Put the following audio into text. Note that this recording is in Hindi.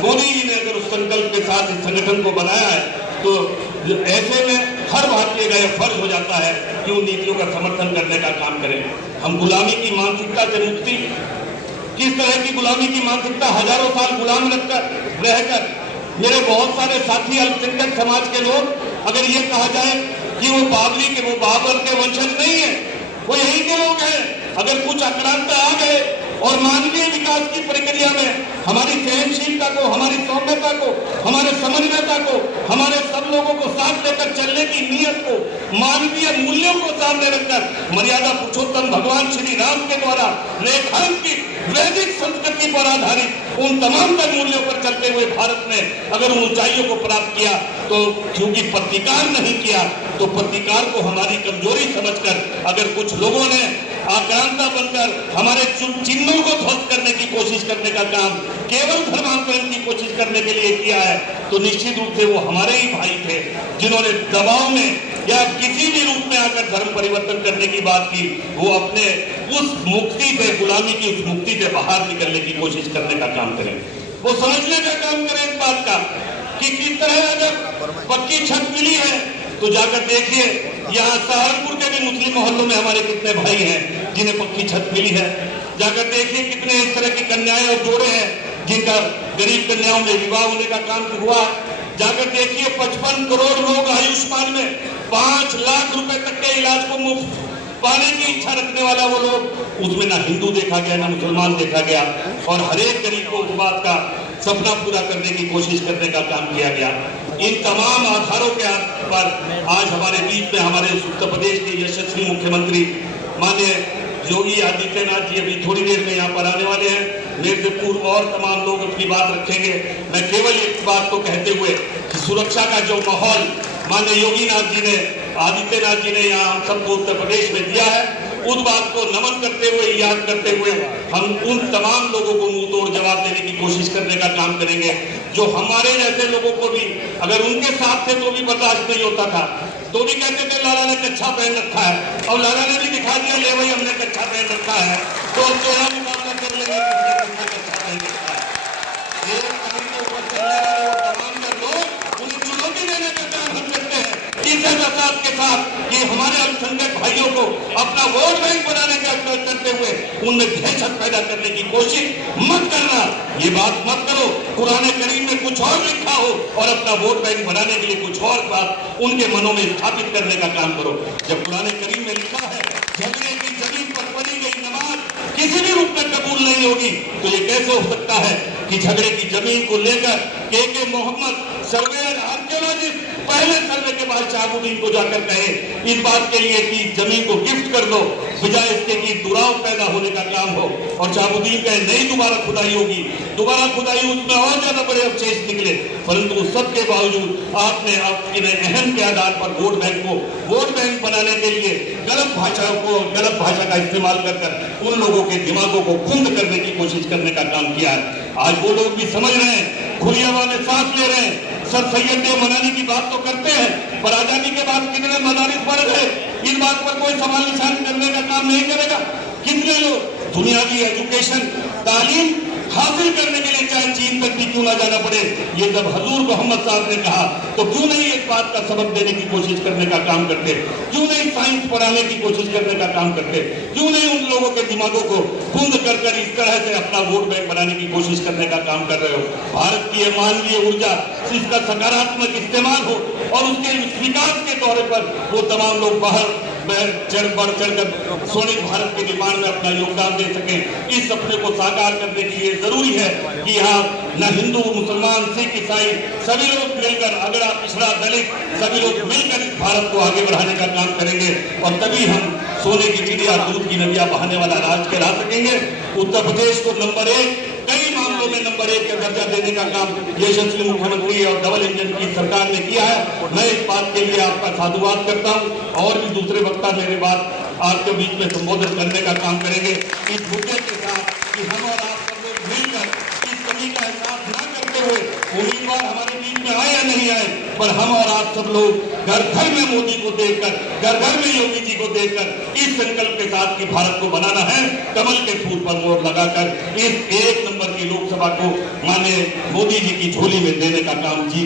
मोदी जी ने अगर उस संकल्प के साथ इस संगठन को बनाया है, तो ऐसे में हर भारतीय का यह फर्ज हो जाता है कि उन नीतियों का समर्थन करने का काम करें। हम गुलामी की मानसिकता से मुक्ति, किस तरह की गुलामी की मानसिकता, हजारों साल गुलाम रहकर मेरे बहुत सारे साथी अल्पसंख्यक समाज के लोग, अगर ये कहा जाए कि वो बाबर के वंशज नहीं है, वो यही के लोग हैं, अगर कुछ आक्रांता आ गए और मानवीय विकास की प्रक्रिया में हमारी सहनशीलता को, हमारी सौम्यता को, हमारे समन्वयता को, हमारे सब लोगों को साथ लेकर चलने की नीयत को, मानवीय मूल्यों को सामने रखकर मर्यादा पुरुषोत्तम भगवान श्री राम के द्वारा रेखांकित वैदिक संस्कृति पर आधारित उन तमाम तर मूल्यों पर चलते हुए भारत ने अगर उन ऊंचाइयों को प्राप्त किया, तो क्योंकि प्रतिकार नहीं किया, तो प्रतिकार को हमारी कमजोरी समझकर अगर कुछ लोगों ने आक्रांता बनकर हमारे चिन्हों को ध्वस्त करने की कोशिश करने का काम केवल धर्मांतरण की कोशिश करने के लिए किया है, तो निश्चित रूप से वो हमारे ही भाई थे जिन्होंने दबाव में या किसी भी रूप में आकर धर्म परिवर्तन करने की बात की। वो अपने उस मुक्ति से, गुलामी की उस मुक्ति से बाहर निकलने की कोशिश करने का काम करें, वो समझने का काम करें इस बात का कि किस तरह अगर पक्की छत मिली है तो जाकर देखिए यहाँ सहारनपुर के भी मुस्लिम मोहल्लों में हमारे कितने भाई हैं जिन्हें पक्की छत मिली है। जाकर देखिए कितने इस तरह की कन्याएं और जोड़े हैं जिनका गरीब कन्याओं में विवाह होने का काम हुआ। जाकर देखिए 55 करोड़ लोग आयुष्मान में 5 लाख रुपए तक के इलाज को मुफ्त पाने की इच्छा रखने वाला वो लोग, उसमें ना हिंदू देखा गया ना मुसलमान देखा गया, और हर एक गरीब को उस बात का सपना पूरा करने की कोशिश करने का काम किया गया। इन तमाम आधारों के पर आज हमारे बीच में हमारे उत्तर प्रदेश के यशस्वी मुख्यमंत्री माननीय योगी आदित्यनाथ जी अभी थोड़ी देर में यहाँ पर आने वाले हैं। मेरे से पूर्व और तमाम लोग अपनी बात रखेंगे। मैं केवल एक बात को कहते हुए कि सुरक्षा का जो माहौल माननीय योगीनाथ जी ने, आदित्यनाथ जी ने यहाँ हम सबको उत्तर प्रदेश में दिया है, उस बात को नमन करते हुए, याद करते हुए हम उन तमाम लोगों को मुंह तोड़ जवाब देने की कोशिश करने का काम करेंगे जो हमारे जैसे लोगों को भी अगर उनके साथ थे तो भी बर्दाश्त नहीं होता था, तो भी कहते थे लाला ने कच्छा पहन रखा है, और लाला ने भी दिखा दिया ले भाई हमने कच्छा पहन रखा है, तो अब तेरा मुकाबला कर लेंगे किसने कच्छा पहन रखा है। एक कहीं के ऊपर चलने वाले तमाम लोग उन्हें चुनौती देने का काम हम करते हैं इस एहसास के साथ कि हमारे अल्पसंख्यक भाइयों को अपना वोट बैंक बनाने का करते हुए उनमें दहशत पैदा करने की कोशिश मत करना। ये बात मत करो कुरान करीम में कुछ और लिखा हो और अपना वोट बैंक बनाने के लिए कुछ और बात उनके मनों में स्थापित करने का काम करो। जब कुरान करीम में लिखा है झगड़े की जमीन पर पड़ी गई नमाज किसी भी रूप में कबूल नहीं होगी, तो ये कैसे हो सकता है कि झगड़े की जमीन को लेकर के मोहम्मद सर्वेयर आर्कियोलॉजिस्ट पहले सर्वे के बाद शहाबुद्दीन को जाकर कहे इस बात के लिए कि जमीन को गिफ्ट कर दो, बजाय इसके कि दुराव पैदा होने का काम हो, और शहाबुद्दीन कहे नहीं दोबारा खुदाई होगी, दोबारा खुदाई, उसमें और ज्यादा बड़े अवशेष निकले, परंतु सबके बावजूद आपने अहम के आधार पर वोट बैंक बनाने के लिए गलत भाषा का इस्तेमाल कर उन लोगों के दिमागों को कुंद करने की कोशिश करने का काम किया है। आज वो लोग भी समझ रहे हैं, खुली हवा में सांस ले रहे हैं, सर सैयद डे मनाने की बात तो करते हैं, पर आजादी के बाद कितने मदारिस बढ़ गए, इस बात पर कोई सवाल निशान करने का काम नहीं करेगा। कितने लोग दुनियावी एजुकेशन तालीम हासिल करने के लिए चाहे चीन तक भी क्यों ना जाना पड़े, ये जब हजूर मोहम्मद साहब ने कहा तो क्यों नहीं इस बात का सबक देने की कोशिश करने का काम करते, क्यों नहीं साइंस पढ़ाने की कोशिश करने का काम करते, क्यों नहीं उन लोगों के दिमागों को कुंद कर इस तरह से अपना वोट बैंक बनाने की कोशिश करने का काम कर रहे हो। भारत की मानवीय ऊर्जा इसका सकारात्मक इस्तेमाल हो और उसके विकास के दौरे पर वो तमाम लोग बढ़ चढ़कर स्वर्णिम भारत के निर्माण में अपना योगदान दे सकें। इस सपने को साकार करने के लिए जरूरी है कि यहाँ न हिंदू मुसलमान सिख ईसाई सभी लोग मिलकर, अगड़ा पिछड़ा दलित सभी लोग मिलकर इस भारत को आगे बढ़ाने का काम करेंगे, और तभी हम सोने की चिड़िया दूध की नदियां बहाने वाला राज कहला सकेंगे। उत्तर प्रदेश को नंबर 1 कई मामलों में नंबर 1 का दर्जा देने का काम यशस्वी मुख्यमंत्री और डबल इंजन की सरकार ने किया है। मैं इस बात के लिए आपका साधुवाद करता हूँ, और भी दूसरे वक्ता मेरे बात आपके बीच में संबोधित करने का काम करेंगे इस मुद्दे के साथ कि हम और आप सब लोग मिलकर इस कमी का एहसास न करते हुए उम्मीदवार हमारे बीच में आए या नहीं आए, पर हम और आप सब लोग घर घर में मोदी को देखकर, घर घर में योगी जी को देखकर इस संकल्प के साथ कि भारत को बनाना है, कमल के फूल पर मोहर लगाकर इस 1 नंबर की लोकसभा को माननीय मोदी जी की झोली में देने का काम की